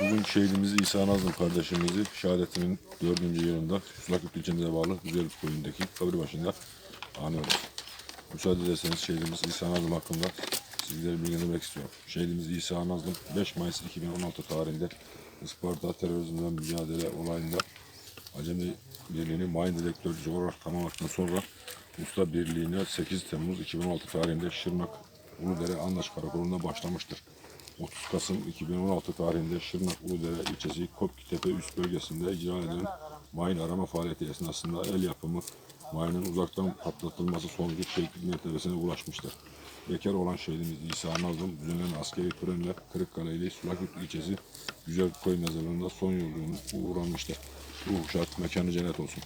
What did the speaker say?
Bugün şehidimiz İsa Nazım kardeşimizi şehadetinin dördüncü yılında Sulaküt ilçemize bağlı Güzellik köyündeki kabri başında anıyoruz. Müsaade ederseniz şehidimiz İsa Nazım hakkında sizlere bilgilendirmek istiyorum. Şehidimiz İsa Nazım 5 Mayıs 2016 tarihinde Isparta terörizmden mücadele olayında Acemi Birliği'ni mayın direktörcüsü olarak tamamladıktan sonra Usta Birliği'ne 8 Temmuz 2016 tarihinde Şırnak Uludere Andaş Karakolu'nda başlamıştır. 30 Kasım 2016 tarihinde Şırnak Uludere ilçesi Kopkitepe üst bölgesinde icra edilen mayın arama faaliyeti esnasında el yapımı mayının uzaktan patlatılması sonucu şehitlik mertebesine ulaşmıştır. Bekar olan şehidimiz İsa Nazım düzenlenen askeri törenle Kırıkkale ile Sulaküt ilçesi Güzel Koy Mezarlığı'nda son yolculuğuna uğranmıştır. Ruhu şad, mekanı cennet olsun.